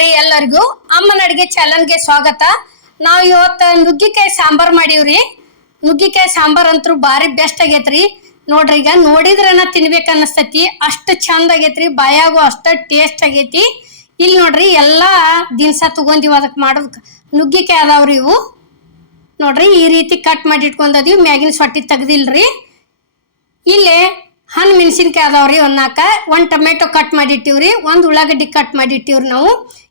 ರೀ ಎಲ್ಲರಿಗೂ ಅಮ್ಮನ ಅಡಿಗೆ ಚಾನಲ್ಗೆ ಸ್ವಾಗತ. ನಾವು ಇವತ್ತು ನುಗ್ಗಿಕಾಯಿ ಸಾಂಬಾರ್ ಮಾಡೀವ್ರಿ. ನುಗ್ಗಿಕಾಯಿ ಸಾಂಬಾರ್ ಅಂತೂ ಭಾರಿ ಬೆಸ್ಟ್ ಆಗೈತ್ರಿ. ನೋಡ್ರಿ ಈಗ ನೋಡಿದ್ರನ ತಿನ್ಬೇಕು ಅನ್ನಸ್ತೈತಿ. ಅಷ್ಟು ಚಂದ ಆಗೈತ್ರಿ. ಬಾಯಾಗು ಅಷ್ಟ ಟೇಸ್ಟ್ ಆಗೈತಿ. ಇಲ್ಲಿ ನೋಡ್ರಿ ಎಲ್ಲಾ ದಿನಸ ತಗೊಂಡಿವ್ ಅದಕ್ಕೆ ಮಾಡೋದಕ್ಕೆ ನುಗ್ಗಿಕಾಯಿ ಅದಾವ್ರಿ ಇವು. ನೋಡ್ರಿ ಈ ರೀತಿ ಕಟ್ ಮಾಡಿ ಇಟ್ಕೊಂಡದೀವಿ. ಮ್ಯಾಗಿನ ಸೊಟ್ಟಿ ತೆಗ್ದಿಲ್ರಿ. ಇಲ್ಲಿ ಹಣ್ಣು ಮೆಣಸಿನ್ಕಾಯಿ ಅದಾವ್ರಿ ಒಂದು ನಾಲ್ಕು ಒಂದು ಟೊಮೆಟೊ ಕಟ್ ಮಾಡಿಟ್ಟಿವ್ರಿ ಒಂದು ಉಳ್ಳಾಗಡ್ಡಿ ಕಟ್ ಮಾಡಿಟ್ಟಿವ್ರಿ ನಾವು.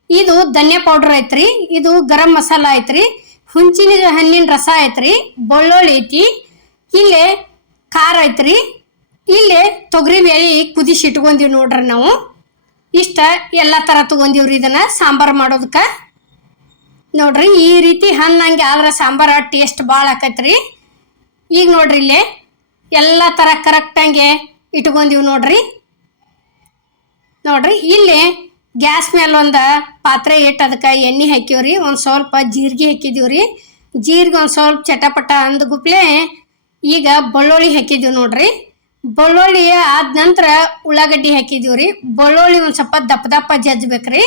ಇದು ಧನ್ಯ ಪೌಡರ್ ಐತ್ರಿ, ಇದು ಗರಂ ಮಸಾಲ ಐತ್ರಿ ಹುಂಚಿನ ಹಣ್ಣಿನ ರಸ ಐತ್ರಿ, ಬೆಳ್ಳುಳ್ಳಿ ಐತಿ, ಇಲ್ಲಿ ಖಾರ ಐತ್ರಿ, ಇಲ್ಲಿ ತೊಗರಿ ಬೇಳೆ ಕುದಿಸಿ ಇಟ್ಕೊಂದಿವಿ ನೋಡ್ರಿ ನಾವು. ಇಷ್ಟ ಎಲ್ಲ ತರ ತಗೊಂದಿವ್ರಿ ಇದನ್ನ, ಸಾಂಬಾರ್ ಮಾಡೋದಕ್ಕ. ನೋಡ್ರಿ, ಈ ರೀತಿ ಹಣ್ಣಂಗೆ ಆದ್ರೆ ಸಾಂಬಾರ ಟೇಸ್ಟ್ ಭಾಳ ಆಕೈತ್ರಿ. ಈಗ ನೋಡ್ರಿ ಇಲ್ಲಿ ಎಲ್ಲ ಥರ ಕರೆಕ್ಟಂಗೆ ಇಟ್ಕೊಂಡಿವಿ ನೋಡ್ರಿ. ನೋಡ್ರಿ, ಇಲ್ಲಿ ಗ್ಯಾಸ್ ಮೇಲೆ ಒಂದು ಪಾತ್ರೆ ಇಟ್ಟು ಅದಕ್ಕೆ ಎಣ್ಣೆ ಹಾಕಿವ್ರಿ ಒಂದು ಸ್ವಲ್ಪ ಜೀರಿಗೆ ರೀ ಜೀರಿಗೆ ಒಂದು ಸ್ವಲ್ಪ ಚಟಪಟ ಅಂದ್ಗುಪ್ಲೆ ಈಗ ಬೆಳ್ಳುಳ್ಳಿ ಹಾಕಿದ್ದೀವಿ ನೋಡ್ರಿ. ಬೆಳ್ಳುಳ್ಳಿ ಆದ ನಂತರ ಉಳ್ಳಾಗಡ್ಡಿ ಹಾಕಿದೀವ್ರಿ. ಬೆಳ್ಳುಳ್ಳಿ ಒಂದು ಸ್ವಲ್ಪ ದಪ್ಪ ದಪ್ಪ ಜಜ್ಬೇಕ್ರಿ.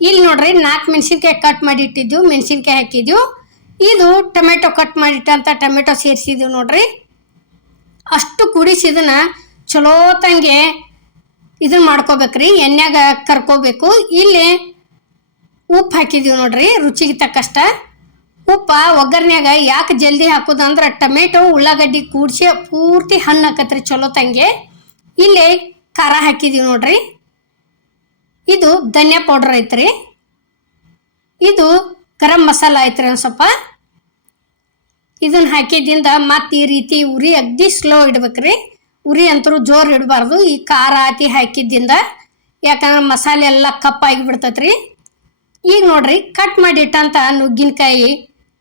ಇಲ್ಲಿ ನೋಡ್ರಿ ನಾಲ್ಕು ಮೆಣಸಿನ್ಕಾಯಿ ಕಟ್ ಮಾಡಿ ಇಟ್ಟಿದ್ದೀವಿ ಮೆಣಸಿನ್ಕಾಯಿ ಹಾಕಿದ್ದೀವಿ ಇದು ಟೊಮೆಟೊ ಕಟ್ ಮಾಡಿಟ್ಟಂತ ಟೊಮೆಟೊ ಸೇರಿಸಿದ್ವಿ ನೋಡ್ರಿ. ಅಷ್ಟು ಕುಡಿಸಿದನ್ನ ಚಲೋ ತಂಗೆ ಇದನ್ನ ಮಾಡ್ಕೋಬೇಕ್ರಿ ಎಣ್ಣೆಗ ಕರ್ಕೋಬೇಕು. ಇಲ್ಲಿ ಉಪ್ಪು ಹಾಕಿದೀವಿ ನೋಡ್ರಿ, ರುಚಿಗೆ ತಕ್ಕಷ್ಟ. ಉಪ್ಪ ಒಗ್ಗರ್ನ್ಯಾಗ ಯಾಕೆ ಜಲ್ದಿ ಹಾಕೋದಂದ್ರೆ ಟೊಮೆಟೊ, ಉಳ್ಳಾಗಡ್ಡಿ ಕೂಡಿಸಿ ಪೂರ್ತಿ ಹಣ್ಣು ಹಾಕತ್ರಿ ಚಲೋ ತಂಗೆ. ಇಲ್ಲಿ ಖಾರ ಹಾಕಿದೀವಿ ನೋಡ್ರಿ. ಇದು ಧನ್ಯ ಪೌಡರ್ ಐತ್ರಿ. ಇದು ಗರಂ ಮಸಾಲ ಐತ್ರಿ ಒಂದು ಸ್ವಲ್ಪ. ಇದನ್ನ ಹಾಕಿದಿಂದ ಮತ್ತೆ ಈ ರೀತಿ ಉರಿ ಅಗ್ದಿ ಸ್ಲೋ ಇಡ್ಬೇಕ್ರಿ. ಉರಿ ಅಂತರೂ ಜೋರು ಇಡಬಾರ್ದು. ಈ ಖಾರ ಹಾಕಿ ಹಾಕಿದ್ದಿಂದ ಯಾಕಂದ್ರೆ ಮಸಾಲೆ ಎಲ್ಲ ಕಪ್ಪಾಗಿ ಬಿಡ್ತೈತ್ರಿ. ಈಗ ನೋಡ್ರಿ ಕಟ್ ಮಾಡಿ ಇಟ್ಟಂತ ನುಗ್ಗಿನಕಾಯಿ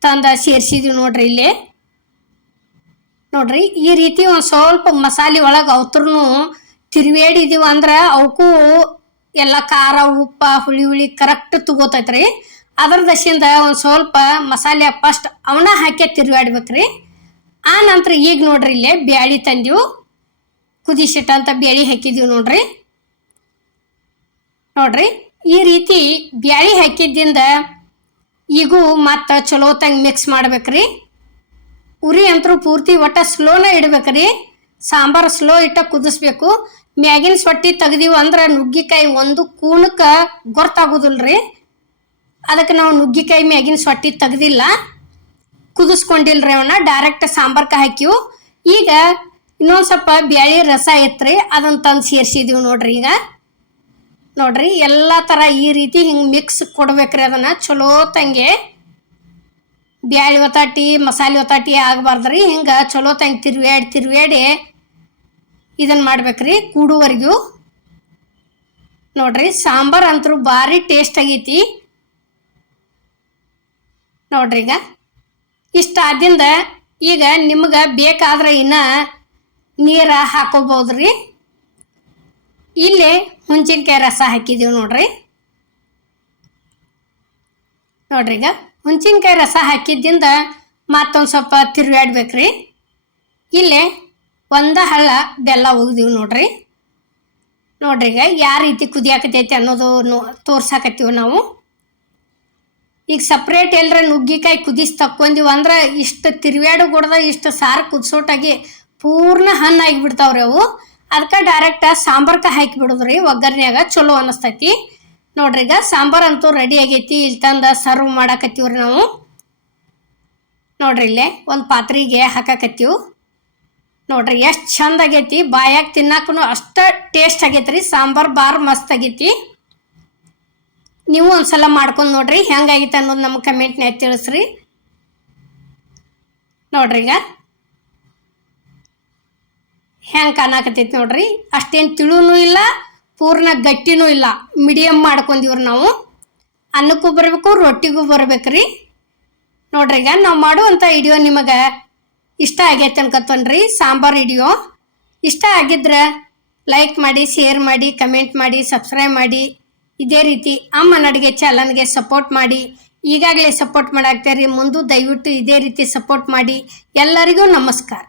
ತಂದ ಸೇರಿಸಿದೀವಿ ನೋಡ್ರಿ ಇಲ್ಲಿ. ನೋಡ್ರಿ, ಈ ರೀತಿ ಒಂದು ಸ್ವಲ್ಪ ಮಸಾಲೆ ಒಳಗೆ ಅವತ್ರೂ ತಿರುವೇಡಿದೀವಿ ಅಂದ್ರೆ ಅವಕ್ಕೂ ಎಲ್ಲ ಖಾರ, ಉಪ್ಪ, ಹುಳಿ ಹುಳಿ ಕರೆಕ್ಟ್ ತಗೋತೈತ್ರಿ. ಅದ್ರ ದಶಿಂದ ಒಂದು ಸ್ವಲ್ಪ ಮಸಾಲೆ ಫಸ್ಟ್ ಅವನ್ನ ಹಾಕಿ ತಿರುಗಾಡ್ಬೇಕ್ರಿ ಆ ನಂತರ ಈಗ ನೋಡ್ರಿ ಇಲ್ಲೇ ಬ್ಯಾಳಿ ತಂದೀವು. ಕುದಿಸಿಟ್ಟಂತ ಬ್ಯಾಳಿ ಹಾಕಿದ್ದೀವಿ ನೋಡ್ರಿ. ನೋಡ್ರಿ, ಈ ರೀತಿ ಬ್ಯಾಳಿ ಹಾಕಿದ್ದಿಂದ ಈಗೂ ಮತ್ತು ಚಲೋ ತಂಗೆ ಮಿಕ್ಸ್ ಮಾಡ್ಬೇಕ್ರಿ. ಉರಿ ಅಂತರೂ ಪೂರ್ತಿ ಒಟ್ಟ ಸ್ಲೋನ ಇಡ್ಬೇಕ್ರಿ. ಸಾಂಬಾರು ಸ್ಲೋ ಇಟ್ಟ ಕುದಿಸ್ಬೇಕು. ಮ್ಯಾಗಿನ ಸೊಟ್ಟಿ ತೆಗ್ದೀವಿ ಅಂದ್ರೆ ನುಗ್ಗಿಕಾಯಿ ಒಂದು ಕೂಣಕ್ಕೆ ಗೊತ್ತಾಗೋದಿಲ್ರಿ ಅದಕ್ಕೆ ನಾವು ನುಗ್ಗಿಕಾಯಿ ಮ್ಯಾಗಿನ ಸೊಟ್ಟಿ ತೆಗ್ದಿಲ್ಲ. ಕುದಿಸ್ಕೊಂಡಿಲ್ರಿ ಅವನ್ನ ಡೈರೆಕ್ಟ್ ಸಾಂಬಾರ್ಕ ಹಾಕಿವು ಈಗ ಇನ್ನೊಂದು ಸ್ವಲ್ಪ ಬ್ಯಾಳಿ ರಸ ಐತ್ರಿ ಅದನ್ನ ತಂದು ಸೇರ್ಸಿದೀವಿ ನೋಡ್ರಿ ಈಗ. ನೋಡ್ರಿ, ಎಲ್ಲ ಥರ ಈ ರೀತಿ ಹಿಂಗೆ ಮಿಕ್ಸ್ ಕೊಡ್ಬೇಕ್ರಿ ಅದನ್ನ. ಚಲೋ ತಂಗೆ ಬ್ಯಾಳಿ ಒತ್ತಾಟಿ ಮಸಾಲೆ ಒತ್ತಾಟಿ ಆಗಬಾರ್ದ್ರಿ. ಹಿಂಗೆ ಚಲೋ ತಂಗೆ ತಿರ್ವ್ಯಾಡಿ ತಿರ್ವ್ಯಾಡಿ ಇದನ್ನ ಮಾಡ್ಬೇಕ್ರಿ ಕೂಡುವರೆಗೂ. ನೋಡ್ರಿ, ಸಾಂಬಾರ್ ಅಂತೂ ಭಾರಿ ಟೇಸ್ಟ್ ಆಗೈತಿ. ನೋಡ್ರಿ ಈಗ. ಇಷ್ಟ ಆದಿಂದ ಈಗ ನಿಮ್ಗೆ ಬೇಕಾದ್ರೆ ಇನ್ನ ನೀರ ಹಾಕೋಬಹುದ್ರಿ? ಇಲ್ಲಿ ಹುಂಚಿನಕಾಯಿ ರಸ ಹಾಕಿದ್ದೀವಿ ನೋಡ್ರಿ. ನೋಡ್ರಿ ಈಗ ಹುಂಚಿನಕಾಯಿ ರಸ ಹಾಕಿದ್ದಿಂದ ಮತ್ತೊಂದು ಸ್ವಲ್ಪ ತಿರುಗಾಡ್ಬೇಕ್ರಿ. ಇಲ್ಲಿ ಒಂದು ಹಳ್ಳ ಬೆಲ್ಲ ಒಗ್ದೀವಿ ನೋಡ್ರಿ. ನೋಡ್ರಿ ಈಗ ಯಾವ ರೀತಿ ಕುದಿಯಾಕತೈತಿ ಅನ್ನೋದು ನೋ ತೋರ್ಸಾಕತ್ತೀವಿ ನಾವು. ಈಗ ಸಪ್ರೇಟ್ ಎಲ್ಲರ ನುಗ್ಗಿಕಾಯಿ ಕುದಿಸಿ ತಕ್ಕೊಂದಿವಿ ಅಂದ್ರೆ ಇಷ್ಟು ತಿರುವ್ಯಾಡು ಗುಡ್ದ ಇಷ್ಟು ಸಾರು ಕುದಿಸೋಟಾಗಿ ಪೂರ್ಣ ಹಣ್ಣು ಆಗಿಬಿಡ್ತಾವ್ರಿ ಅವು. ಅದಕ್ಕೆ ಡೈರೆಕ್ಟ್ ಸಾಂಬಾರ್ಕ ಹಾಕಿ ಬಿಡುದ್ರಿ, ಒಗ್ಗರ್ನ್ಯಾಗ ಚಲೋ ಅನಿಸ್ತೈತಿ. ನೋಡ್ರಿ ಈಗ ಸಾಂಬಾರ್ ಅಂತೂ ರೆಡಿ ಆಗೈತಿ ಇಲ್ಲಿ ತಂದು ಸರ್ವ್ ಮಾಡಾಕತ್ತೀವ್ರಿ ನಾವು. ನೋಡ್ರಿ ಇಲ್ಲೇ ಒಂದು ಪಾತ್ರೆಗೆ ಹಾಕಾಕತ್ತೀವಿ. ನೋಡ್ರಿ ಎಷ್ಟು ಚಂದ ಆಗೈತಿ, ಬಾಯಾಗ ತಿನ್ನಾಕೂ ಅಷ್ಟ ಟೇಸ್ಟ್ ಆಗೈತ್ರಿ, ಸಾಂಬಾರ್ ಬಾರ್ ಮಸ್ತ್ ಆಗೈತಿ. ನೀವು ಒಂದ್ಸಲ ಮಾಡ್ಕೊಂಡು ನೋಡ್ರಿ ಹೆಂಗಾಗಿತ್ತು ಅನ್ನೋದು ನಮ್ಮ ಕಮೆಂಟ್ನ್ಯಾಗ ತಿಳಿಸ್ರಿ. ನೋಡ್ರಿ ಈಗ. ಹೆಂಗೆ ಕಾಣಾಕತ್ತೈತಿ ನೋಡ್ರಿ. ಅಷ್ಟೇನು ತಿಳುನು ಇಲ್ಲ, ಪೂರ್ಣ ಗಟ್ಟಿನೂ ಇಲ್ಲ. ಮೀಡಿಯಮ್ ಮಾಡ್ಕೊಂಡಿವ್ರಿ ನಾವು. ಅನ್ನಕ್ಕೂ ಬರಬೇಕು, ರೊಟ್ಟಿಗೂ ಬರ್ಬೇಕ್ರಿ. ನೋಡ್ರಿ ಈಗ ನಾವು ಮಾಡುವಂಥ ವಿಡಿಯೋ ನಿಮಗೆ ಇಷ್ಟ ಆಗೈತೆ ಅನ್ಕತ್ತನ್ರಿ, ಸಾಂಬಾರ್ ವಿಡಿಯೋ ಇಷ್ಟ ಆಗಿದ್ರೆ ಲೈಕ್ ಮಾಡಿ ಶೇರ್ ಮಾಡಿ ಕಮೆಂಟ್ ಮಾಡಿ ಸಬ್ಸ್ಕ್ರೈಬ್ ಮಾಡಿ. ಇದೇ ರೀತಿ ಅಮ್ಮನ ಅಡುಗೆ ಚಾನಲ್ಗೆ ಸಪೋರ್ಟ್ ಮಾಡಿ. ಈಗಾಗಲೇ ಸಪೋರ್ಟ್ ಮಾಡಾಕ್ತಾರಿ. ಮುಂದೆ ದಯವಿಟ್ಟು ಇದೇ ರೀತಿ ಸಪೋರ್ಟ್ ಮಾಡಿ. ಎಲ್ಲರಿಗೂ ನಮಸ್ಕಾರ.